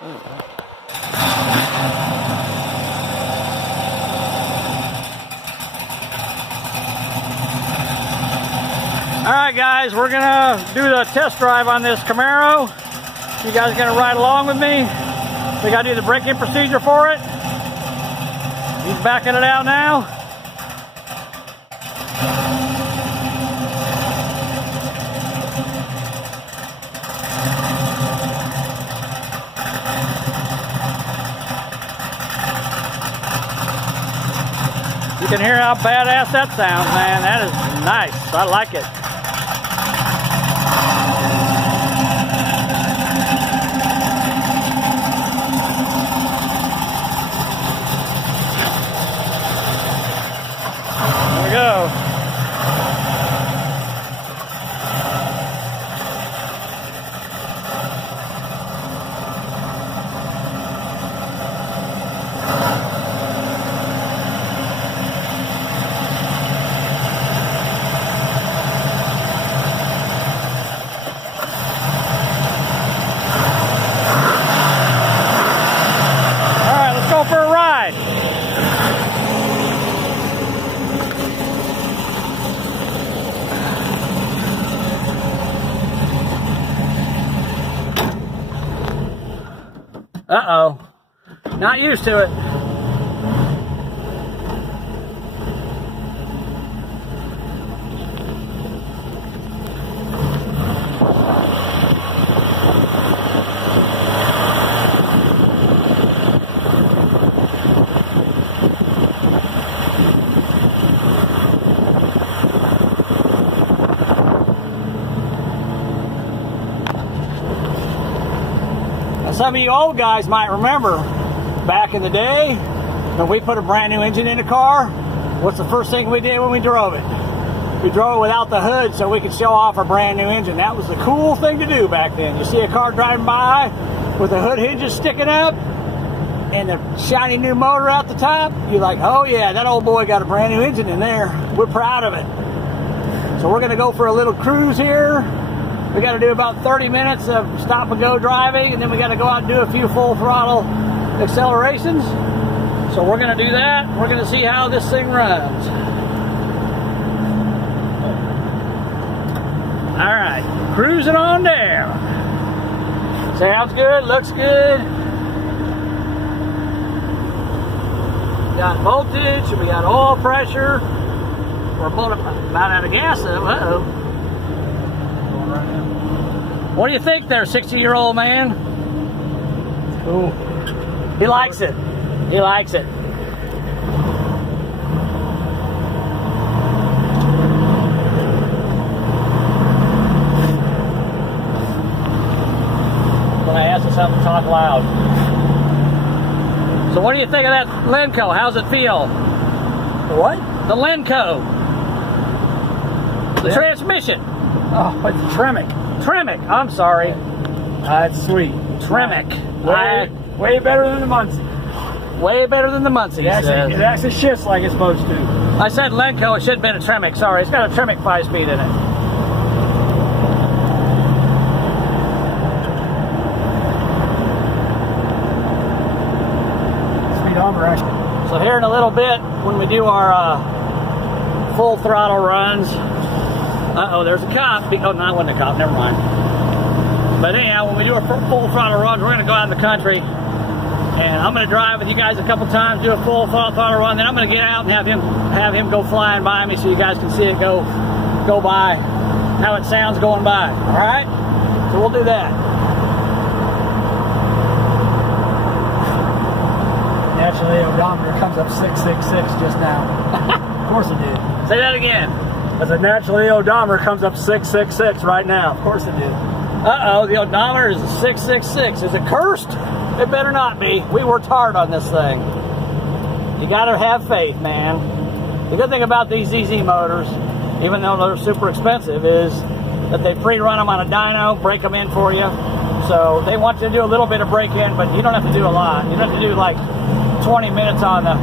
Alright guys, we're gonna do the test drive on this Camaro. You guys are gonna ride along with me. We gotta do the braking procedure for it. He's backing it out now. You can hear how badass that sounds, man. That is nice. I like it. There we go. Uh-oh. Not used to it. Some of you old guys might remember back in the day when we put a brand new engine in a car, what's the first thing we did when we drove it? We drove it without the hood so we could show off our brand new engine. That was the cool thing to do back then. You see a car driving by with the hood hinges sticking up and the shiny new motor out the top, you're like, oh yeah, that old boy got a brand new engine in there. We're proud of it. So we're gonna go for a little cruise here. We got to do about 30 minutes of stop and go driving, and then we got to go out and do a few full throttle accelerations. So we're going to do that. We're going to see how this thing runs. All right, cruising on down. Sounds good, looks good. We got voltage, we got oil pressure. We're about out of gas though. Uh-oh. What do you think there, 60-year-old man? Cool. He likes it. He likes it. When I ask you something, talk loud. So what do you think of that Lenco? How's it feel? What? The Lenco. The transmission. Oh, it's Tremec. Tremec, I'm sorry. It's sweet. Tremec. Way better than the Muncie. Way better than the Muncie. It actually shifts like it's supposed to. I said Lenco, it should have been a Tremec. Sorry, it's got a Tremec 5-speed in it. Speedometer action. So here in a little bit, when we do our full throttle runs, uh-oh, there's a cop. Oh, no, it wasn't a cop. Never mind. But anyhow, when we do our full throttle runs, we're going to go out in the country. And I'm going to drive with you guys a couple times, do a full throttle run. Then I'm going to get out and have him go flying by me so you guys can see it go by, how it sounds going by. All right? So we'll do that. Naturally, the odometer comes up 666 just now. Of course it did. Say that again. As a naturally, odometer comes up 666 right now. Of course it did. Uh-oh, the odometer is 666. Is it cursed? It better not be. We worked hard on this thing. You gotta have faith, man. The good thing about these ZZ motors, even though they're super expensive, is that they pre-run them on a dyno, break them in for you. So they want you to do a little bit of break-in, but you don't have to do a lot. You don't have to do like 20 minutes on the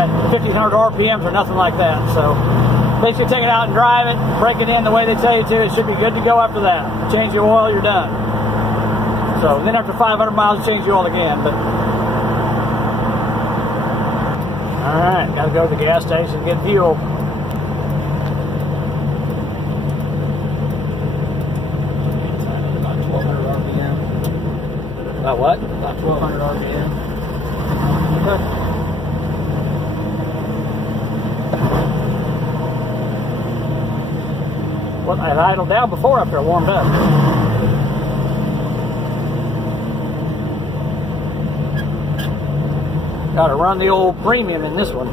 at 1,500 RPMs or nothing like that. So basically take it out and drive it, break it in the way they tell you to. It should be good to go after that. Change the oil, you're done. So then after 500 miles, change the oil again. But all right, got to go to the gas station and get fuel. About 1,200 RPM. About what? About 1,200 RPM. Okay. Well, I idled down before after I warmed up. Got to run the old premium in this one.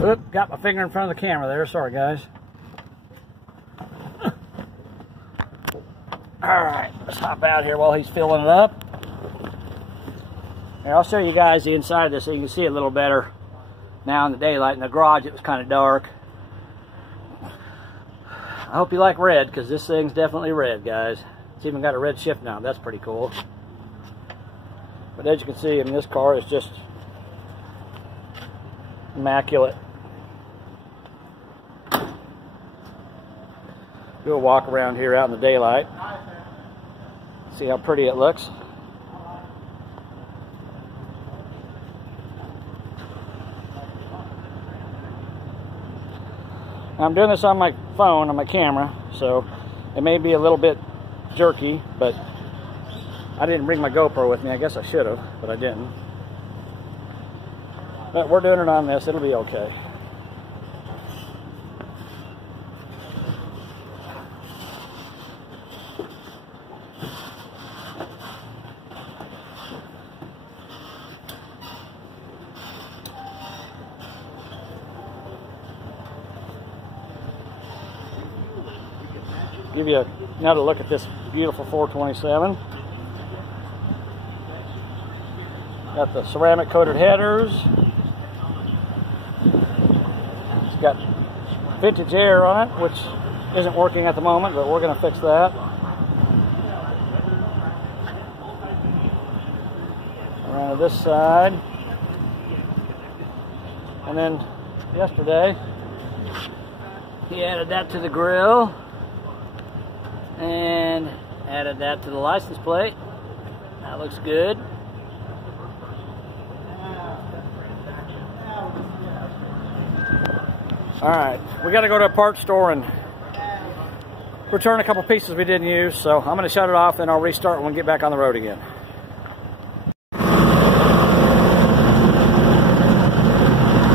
Oop, got my finger in front of the camera there. Sorry, guys. Alright, let's hop out here while he's filling it up. Here, I'll show you guys the inside of this so you can see it a little better now in the daylight. In the garage, it was kind of dark. I hope you like red, because this thing's definitely red, guys. It's even got a red shift knob. That's pretty cool. But as you can see, I mean, this car is just immaculate. Do a walk around here out in the daylight. See how pretty it looks. I'm doing this on my phone, on my camera, so it may be a little bit jerky, but I didn't bring my GoPro with me. I guess I should have, but I didn't. But we're doing it on this. It'll be okay. Give you another look at this beautiful 427. Got the ceramic coated headers. It's got vintage air on it, which isn't working at the moment, but we're going to fix that. Around to this side. And then yesterday, he added that to the grill. And added that to the license plate. That looks good. Alright, we got to go to a parts store and return a couple pieces we didn't use, so I'm going to shut it off and I'll restart when we get back on the road again.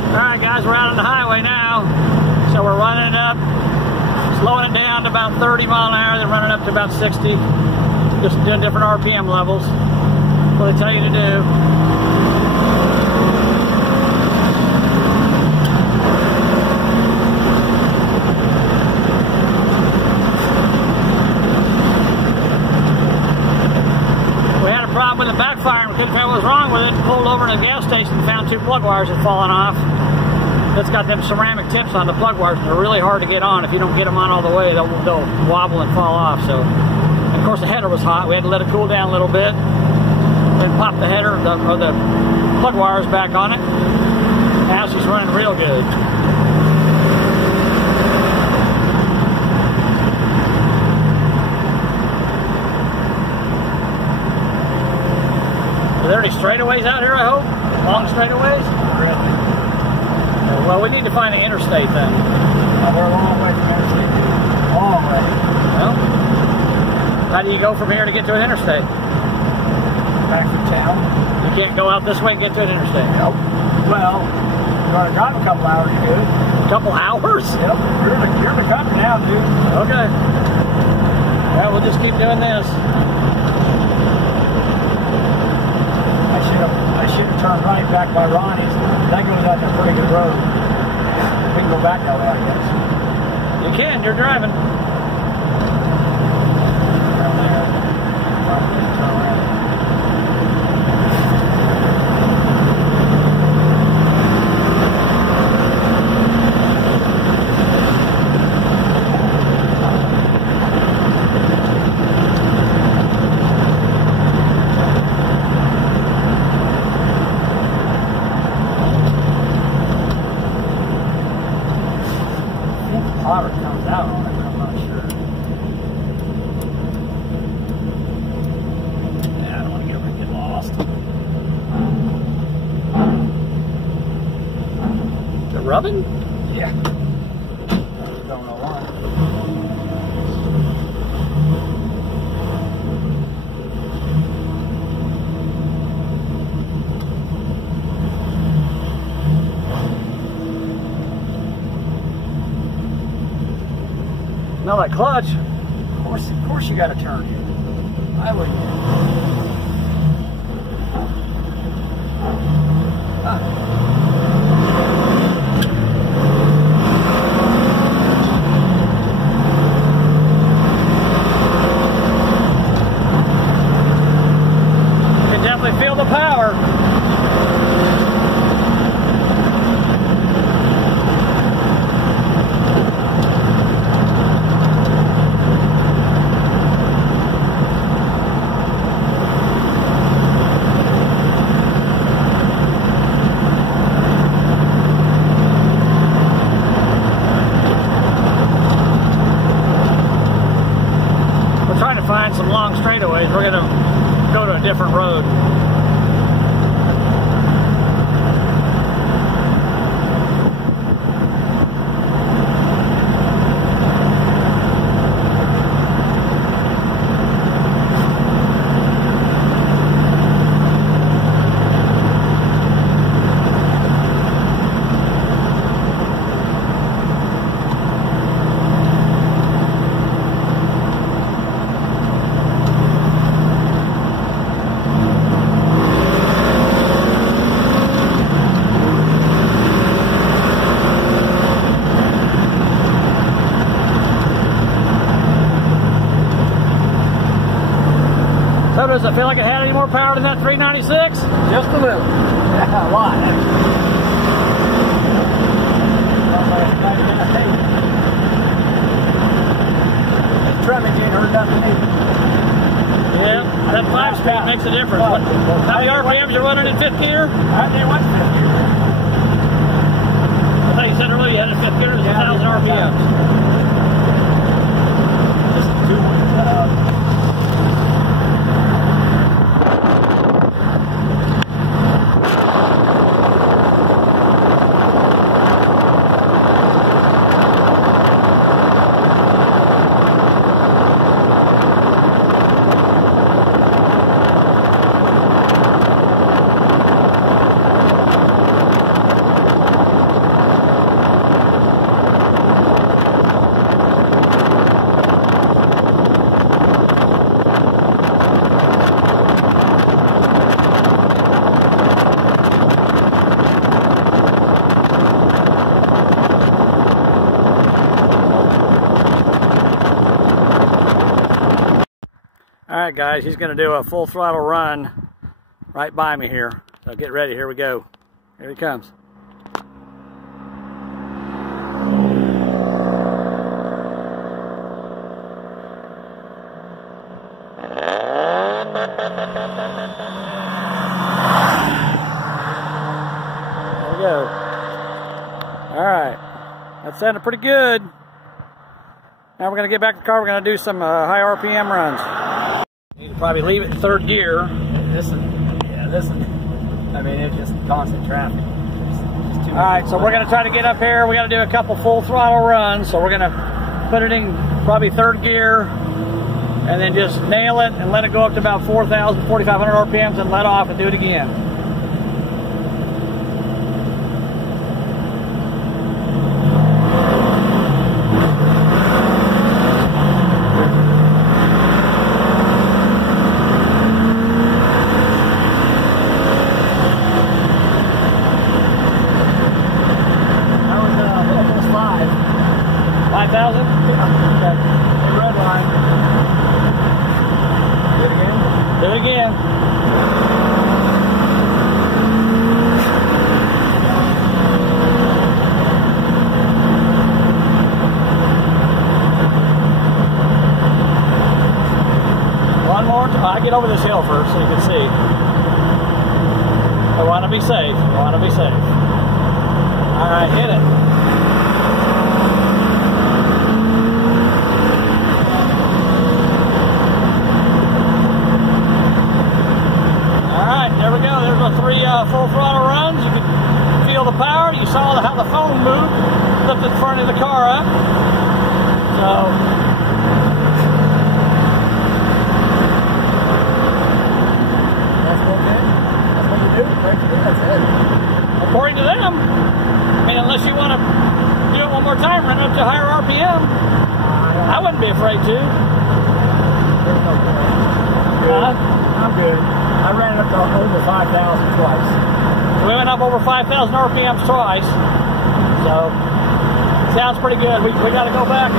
Alright guys, we're out on the highway now, so we're running up, slowing it down to about 30 mile an hour, then running up to about 60. Just doing different RPM levels. What I tell you to do. We had a problem with the backfire and we couldn't figure out what was wrong with it. Pulled over to the gas station and found 2 plug wires had fallen off. It's got them ceramic tips on the plug wires, and they're really hard to get on. If you don't get them on all the way, they'll wobble and fall off. So, and of course, the header was hot. We had to let it cool down a little bit. Then pop the header or the plug wires back on it. Now she's running real good. Are there any straightaways out here, I hope? Long straightaways? Really? Well, we need to find the interstate then. We're a long way from the interstate, dude. Long way. Well, how do you go from here to get to an interstate? Back to town. You can't go out this way and get to an interstate. Nope. Well, you're going to drive a couple hours, you good. A couple hours? Yep. You're in the country now, dude. Okay. Well, we'll just keep doing this. I should have turned right back by Ronnie's. That goes out to a pretty good road. We can go back that way, I guess. You can, you're driving. Around there. Turn around. rubbing? Yeah. Don't know why. Smell that clutch. Of course you got to turn here. I would. You can definitely feel the power. Find some long straightaways. We're going to go to a different road. So does it feel like it had any more power than that 396? Just a little. Yeah, a lot. Trumpet ain't heard nothing either. Yeah, that 5-speed makes a difference. How many RPMs are running in 5th gear? I think what's 5th gear? I thought you said earlier you had a 5th gear, it was 1,000 RPMs. Just two. Alright guys, he's going to do a full throttle run right by me here. So get ready, here we go. Here he comes. There we go. Alright, that sounded pretty good. Now we're going to get back to the car, we're going to do some high RPM runs. You can probably leave it in 3rd gear. This is, I mean, it's just constant traffic. All right, so we're going to try to get up here. We got to do a couple full throttle runs. So we're going to put it in probably 3rd gear and then just nail it and let it go up to about 4,000, 4,500 RPMs and let off and do it again. I get over this hill first so you can see. I want to be safe. I want to be safe. All right, hit it. All right, there we go. There's my 3 full throttle runs. You can feel the power. You saw how the phone moved, lifted the front of the car up. So, That's what it is. That's what you do. That's it. according to them, I mean, unless you want to do it one more time, run up to higher RPM, I wouldn't be afraid to. There's no point. I'm good. I ran it up to over 5,000 twice. We went up over 5,000 RPMs twice, so sounds pretty good. We got to go back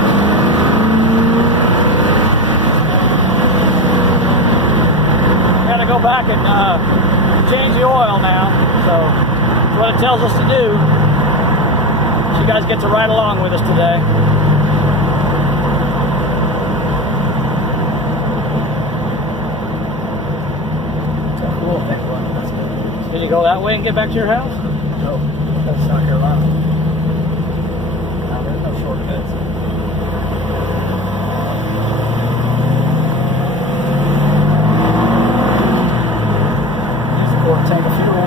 and change the oil now. So that's what it tells us to do. So you guys get to ride along with us today. Can you go that way and get back to your house? No, that's South Carolina. No, there's no shortcuts. Just a quart tank of fuel.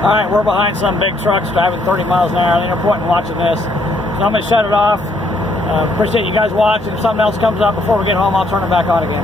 Alright, we're behind some big trucks driving 30 miles an hour. There's no point in watching this. So I'm going to shut it off. Appreciate you guys watching. If something else comes up before we get home, I'll turn it back on again.